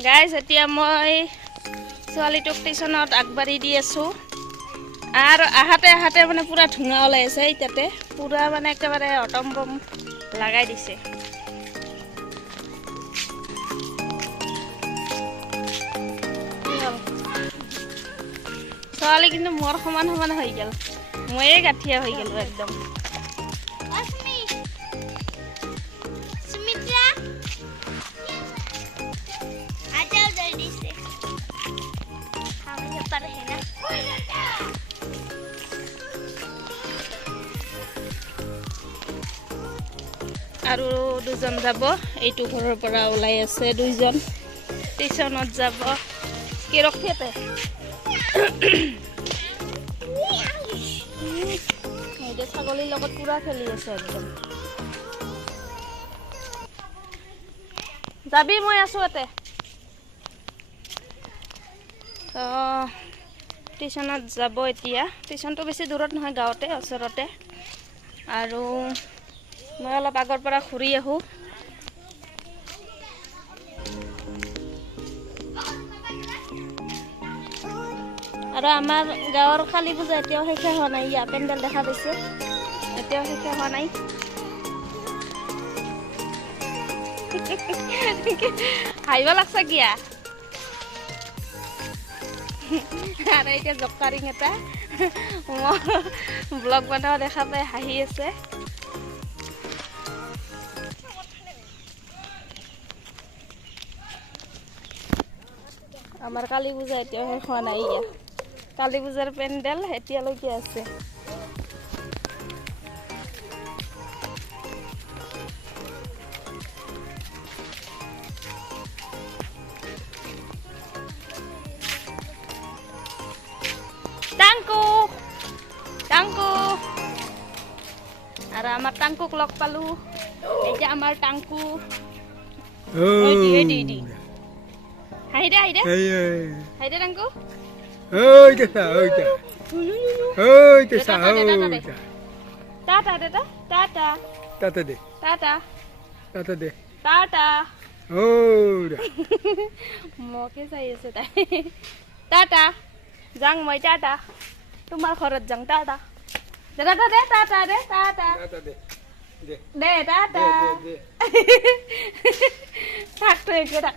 guys এতিয়া মই ছোৱালীটোক টিউশ্যনত আগবাঢ়ি দি আছোঁ আৰু আহাতে মানে পুৰা ধোঁৱা ওলাই আছে এতিয়াতে পুৰা মানে একেবাৰে অটম বম লগাই দিছে ছোৱালী কিন্তু মোৰ সমান হৈ গ'ল ময়ে গাঁঠিয়া হৈ গ'লো একদম আৰু দুজন যাব এইটো ঘৰৰ পৰা ওলাই আছে দুইজন টিউশ্যনত যাব কি ৰখিতে এইটো ছাগলীৰ লগত পুৰা খেলি আছে একদম যাবি মই আছোঁ ইয়াতে তো টিউশ্যনত যাব এতিয়া টিউশ্যনটো বেছি দূৰত নহয় গাঁৱতে ওচৰতে আৰু মই অলপ আগৰ পৰা ঘূৰি আহোঁ আৰু আমাৰ গাঁৱৰ কালী পূজা এতিয়াও শেষ হোৱা নাই ইয়াত পেণ্ডেল দেখা পাইছে এতিয়াও শেষ হোৱা নাই হাঁহিব লাগছে কিয়া আৰু এতিয়া জবকাৰিং এটা মই ব্লগ বনাও দেখা পাই হাঁহি আছে আমাৰ কালী পূজা এতিয়াও শেষ হোৱা নাই ইয়াত কালী পূজাৰ পেণ্ডেল এতিয়ালৈকে আছে টাংকু আৰু আমাৰ টাংকুক লগ পালো এতিয়া আমাৰ টাংকু হাঁহি দে টাংকু মোকে চাই আছে তাই টাটা যাং মই টাটা তোমাৰ ঘৰত যাং টাটা টাটা দে টাটা দে টাটা দে টাটা থাক তই একো থাক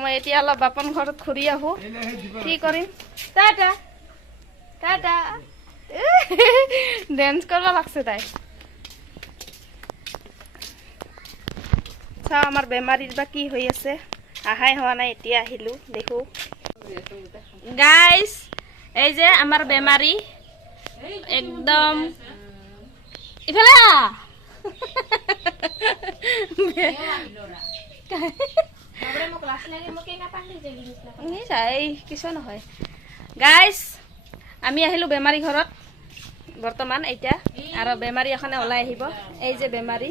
মই এতিয়া অলপ বাপন ঘৰত ঘূৰি আহোঁ কি কৰিম টাটা টাটা ডেন্স কৰিব লাগছে তাই চাওঁ আমাৰ বেমাৰীৰ বা কি হৈ আছে আহাই হোৱা নাই এতিয়া আহিলোঁ দেখোঁ গাইজ এই যে আমাৰ বেমাৰী একদম ইফালে কিছু নহয় গাইজ আমি আহিলোঁ বেমাৰী ঘৰত বৰ্তমান এতিয়া আৰু বেমাৰী এখনে ওলাই আহিব এই যে বেমাৰী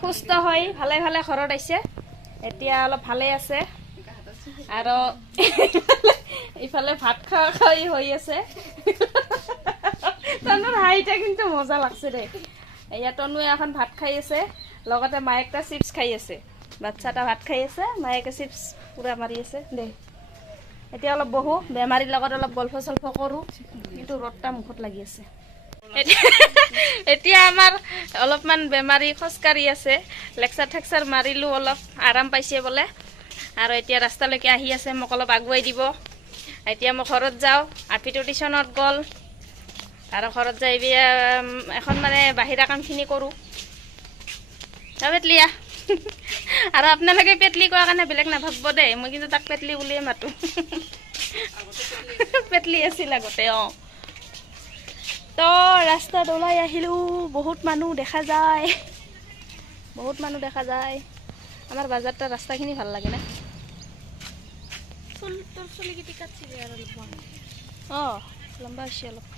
সুস্থ হৈ ভালে ঘৰত আহিছে এতিয়া অলপ ভালে আছে আৰু ইফালে ভাত খাই হৈ আছে তনুৰ হাঁহিটা কিন্তু মজা লাগছে দে এয়া তনুৱে এখন ভাত খাই আছে লগতে মায়েকটা চিপছ খাই আছে বাচ্চাটা ভাত খাই আছে মায়েকে চিপছ পুৰা মাৰি আছে দে এতিয়া অলপ বহো বেমাৰীৰ লগত অলপ গল্প চল্প কৰোঁ কিন্তু ৰ'দটা মুখত লাগি আছে এতিয়া আমাৰ অলপমান বেমাৰী খোজকাঢ়ি আছে লেকচাৰ ঠেকচাৰ মাৰিলোঁ অলপ আৰাম পাইছে বোলে আৰু এতিয়া ৰাস্তালৈকে আহি আছে মোক অলপ আগুৱাই দিব এতিয়া মই ঘৰত যাওঁ আপিটো টিউশ্যনত গ'ল আৰু ঘৰত যাই এখন মানে বাহিৰা কামখিনি কৰোঁ পেটলিয়া আৰু আপোনালোকে পেটলি কোৱাৰ কাৰণে বেলেগ নাভাবিব দেই মই কিন্তু তাক পেটলি বুলিয়ে মাতোঁ পেটলি আছিল আগতে তো ৰাস্তাত ওলাই আহিলোঁ বহুত মানুহ দেখা যায় আমাৰ বাজাৰটা ৰাস্তাখিনি ভাল লাগে না তোৰ চুলিকেইটি কাটছিলি আৰু লম্বা হৈছে অলপ